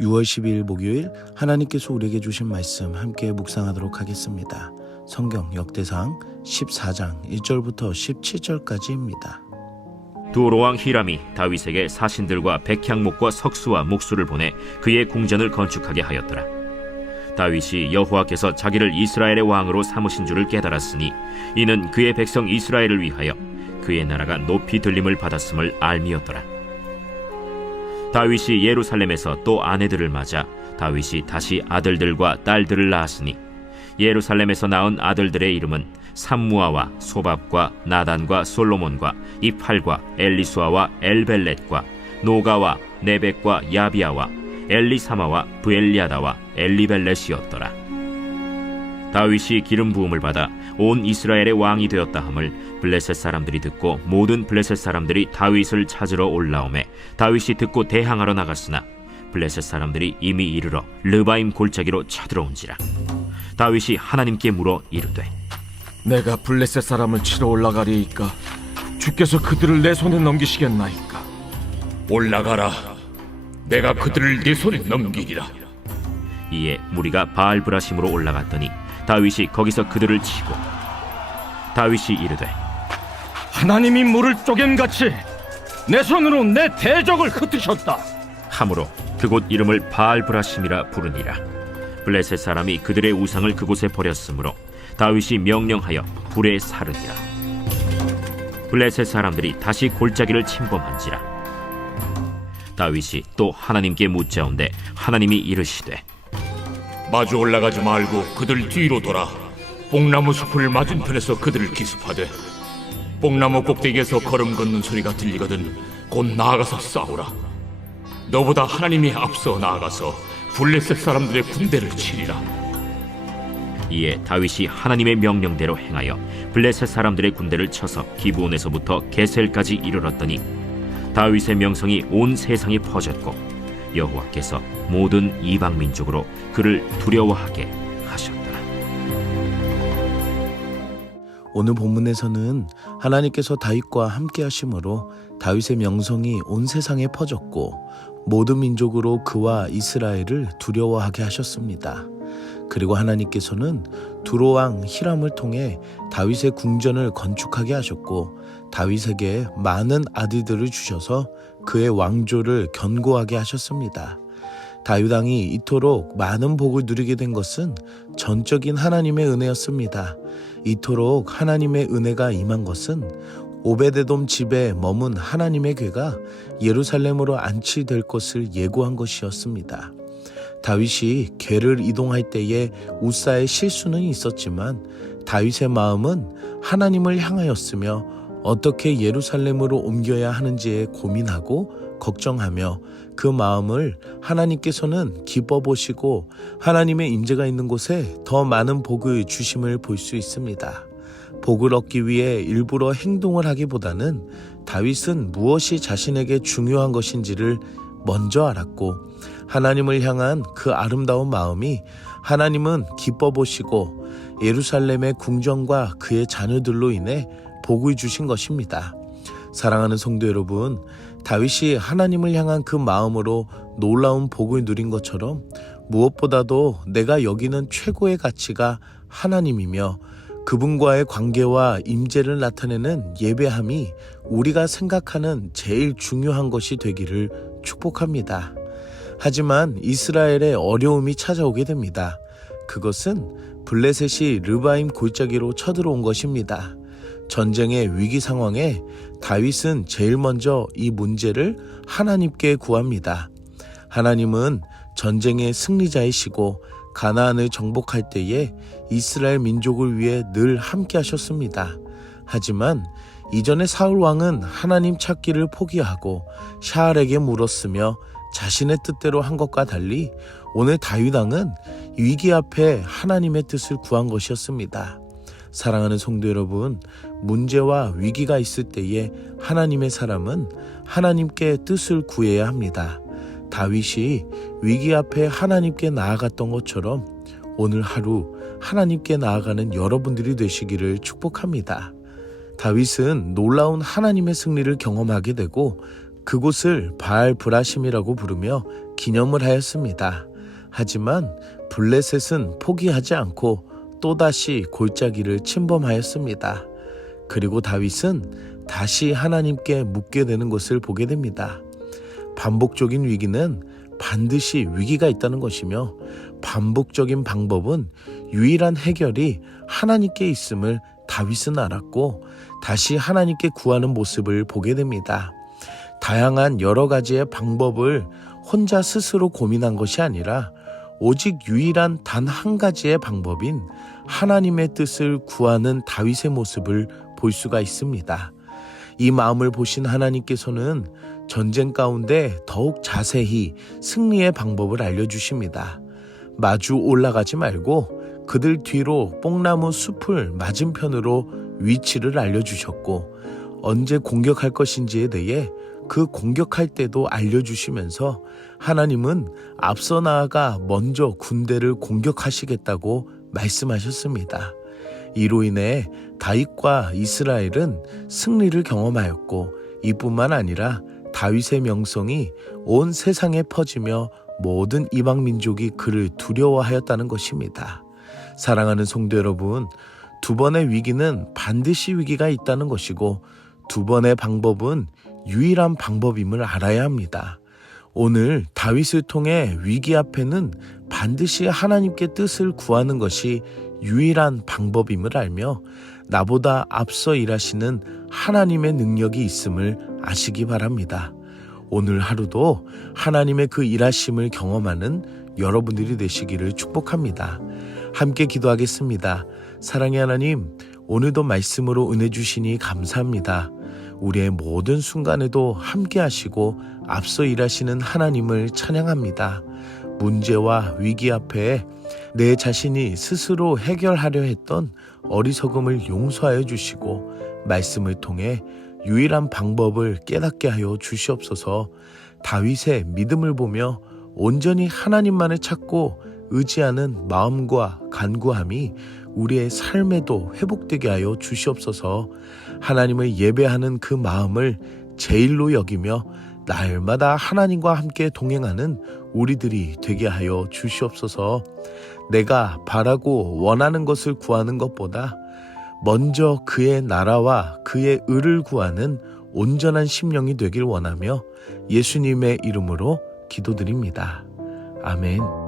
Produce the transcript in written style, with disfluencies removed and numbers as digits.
6월 12일 목요일 하나님께서 우리에게 주신 말씀 함께 묵상하도록 하겠습니다. 성경 역대상 14장 1절부터 17절까지입니다. 두로왕 히람이 다윗에게 사신들과 백향목과 석수와 목수를 보내 그의 궁전을 건축하게 하였더라. 다윗이 여호와께서 자기를 이스라엘의 왕으로 삼으신 줄을 깨달았으니 이는 그의 백성 이스라엘을 위하여 그의 나라가 높이 들림을 받았음을 알미였더라. 다윗이 예루살렘에서 또 아내들을 맞아 다윗이 다시 아들들과 딸들을 낳았으니 예루살렘에서 낳은 아들들의 이름은 삼무아와 소밥과 나단과 솔로몬과 이팔과 엘리수아와 엘벨렛과 노가와 네벡과 야비아와 엘리사마와 브엘리아다와 엘리벨렛이었더라. 다윗이 기름 부음을 받아 온 이스라엘의 왕이 되었다 함을 블레셋 사람들이 듣고 모든 블레셋 사람들이 다윗을 찾으러 올라오매 다윗이 듣고 대항하러 나갔으나 블레셋 사람들이 이미 이르러 르바임 골짜기로 쳐들어온지라. 다윗이 하나님께 물어 이르되 내가 블레셋 사람을 치러 올라가리이까 주께서 그들을 내 손에 넘기시겠나이까? 올라가라. 내가 그들을 네 손에 넘기리라. 이에 무리가 바알브라심으로 올라갔더니 다윗이 거기서 그들을 치고 다윗이 이르되 하나님이 물을 쪼개같이 내 손으로 내 대적을 흩으셨다. 함으로 그곳 이름을 바알브라심이라 부르니라. 블레셋 사람이 그들의 우상을 그곳에 버렸으므로 다윗이 명령하여 불에 사르니라. 블레셋 사람들이 다시 골짜기를 침범한지라. 다윗이 또 하나님께 묻자온데 하나님이 이르시되 마주 올라가지 말고 그들 뒤로 돌아 뽕나무 숲을 맞은편에서 그들을 기습하되 뽕나무 꼭대기에서 걸음 걷는 소리가 들리거든 곧 나아가서 싸우라. 너보다 하나님이 앞서 나아가서 블레셋 사람들의 군대를 치리라. 이에 다윗이 하나님의 명령대로 행하여 블레셋 사람들의 군대를 쳐서 기브온에서부터 게셀까지 이르렀더니 다윗의 명성이 온 세상에 퍼졌고 여호와께서 모든 이방 민족으로 그를 두려워하게 하셨더라. 오늘 본문에서는 하나님께서 다윗과 함께 하심으로 다윗의 명성이 온 세상에 퍼졌고 모든 민족으로 그와 이스라엘을 두려워하게 하셨습니다. 그리고 하나님께서는 두로왕 히람을 통해 다윗의 궁전을 건축하게 하셨고 다윗에게 많은 아들들을 주셔서 그의 왕조를 견고하게 하셨습니다. 다윗 왕이 이토록 많은 복을 누리게 된 것은 전적인 하나님의 은혜였습니다. 이토록 하나님의 은혜가 임한 것은 오베데돔 집에 머문 하나님의 궤가 예루살렘으로 안치될 것을 예고한 것이었습니다. 다윗이 궤를 이동할 때에 우사의 실수는 있었지만 다윗의 마음은 하나님을 향하였으며 어떻게 예루살렘으로 옮겨야 하는지에 고민하고 걱정하며 그 마음을 하나님께서는 기뻐 보시고 하나님의 임재가 있는 곳에 더 많은 복을 주심을 볼 수 있습니다. 복을 얻기 위해 일부러 행동을 하기보다는 다윗은 무엇이 자신에게 중요한 것인지를 먼저 알았고 하나님을 향한 그 아름다운 마음이 하나님은 기뻐 보시고 예루살렘의 궁전과 그의 자녀들로 인해 복을 주신 것입니다. 사랑하는 성도 여러분, 다윗이 하나님을 향한 그 마음으로 놀라운 복을 누린 것처럼 무엇보다도 내가 여기는 최고의 가치가 하나님이며 그분과의 관계와 임재를 나타내는 예배함이 우리가 생각하는 제일 중요한 것이 되기를 축복합니다. 하지만 이스라엘에 어려움이 찾아오게 됩니다. 그것은 블레셋이 르바임 골짜기로 쳐들어온 것입니다. 전쟁의 위기 상황에 다윗은 제일 먼저 이 문제를 하나님께 구합니다. 하나님은 전쟁의 승리자이시고 가나안을 정복할 때에 이스라엘 민족을 위해 늘 함께 하셨습니다. 하지만 이전에 사울 왕은 하나님 찾기를 포기하고 샤알에게 물었으며 자신의 뜻대로 한 것과 달리 오늘 다윗 왕은 위기 앞에 하나님의 뜻을 구한 것이었습니다. 사랑하는 성도 여러분, 문제와 위기가 있을 때에 하나님의 사람은 하나님께 뜻을 구해야 합니다. 다윗이 위기 앞에 하나님께 나아갔던 것처럼 오늘 하루 하나님께 나아가는 여러분들이 되시기를 축복합니다. 다윗은 놀라운 하나님의 승리를 경험하게 되고 그곳을 바알 브라심이라고 부르며 기념을 하였습니다. 하지만 블레셋은 포기하지 않고 또다시 골짜기를 침범하였습니다. 그리고 다윗은 다시 하나님께 묻게 되는 것을 보게 됩니다. 반복적인 위기는 반드시 위기가 있다는 것이며 반복적인 방법은 유일한 해결이 하나님께 있음을 다윗은 알았고 다시 하나님께 구하는 모습을 보게 됩니다. 다양한 여러 가지의 방법을 혼자 스스로 고민한 것이 아니라 오직 유일한 단 한 가지의 방법인 하나님의 뜻을 구하는 다윗의 모습을 볼 수가 있습니다. 이 마음을 보신 하나님께서는 전쟁 가운데 더욱 자세히 승리의 방법을 알려주십니다. 마주 올라가지 말고 그들 뒤로 뽕나무 숲을 맞은편으로 위치를 알려주셨고 언제 공격할 것인지에 대해 그 공격할 때도 알려주시면서 하나님은 앞서 나아가 먼저 군대를 공격하시겠다고 말씀하셨습니다. 이로 인해 다윗과 이스라엘은 승리를 경험하였고 이뿐만 아니라 다윗의 명성이 온 세상에 퍼지며 모든 이방 민족이 그를 두려워하였다는 것입니다. 사랑하는 성도 여러분, 두 번의 위기는 반드시 위기가 있다는 것이고 두 번의 방법은 유일한 방법임을 알아야 합니다. 오늘 다윗을 통해 위기 앞에는 반드시 하나님께 뜻을 구하는 것이 유일한 방법임을 알며 나보다 앞서 일하시는 하나님의 능력이 있음을 아시기 바랍니다. 오늘 하루도 하나님의 그 일하심을 경험하는 여러분들이 되시기를 축복합니다. 함께 기도하겠습니다. 사랑의 하나님, 오늘도 말씀으로 은혜 주시니 감사합니다. 우리의 모든 순간에도 함께 하시고 앞서 일하시는 하나님을 찬양합니다. 문제와 위기 앞에 내 자신이 스스로 해결하려 했던 어리석음을 용서하여 주시고 말씀을 통해 유일한 방법을 깨닫게 하여 주시옵소서. 다윗의 믿음을 보며 온전히 하나님만을 찾고 의지하는 마음과 간구함이 우리의 삶에도 회복되게 하여 주시옵소서. 하나님을 예배하는 그 마음을 제일로 여기며 날마다 하나님과 함께 동행하는 우리들이 되게 하여 주시옵소서. 내가 바라고 원하는 것을 구하는 것보다 먼저 그의 나라와 그의 의를 구하는 온전한 심령이 되길 원하며 예수님의 이름으로 기도드립니다. 아멘.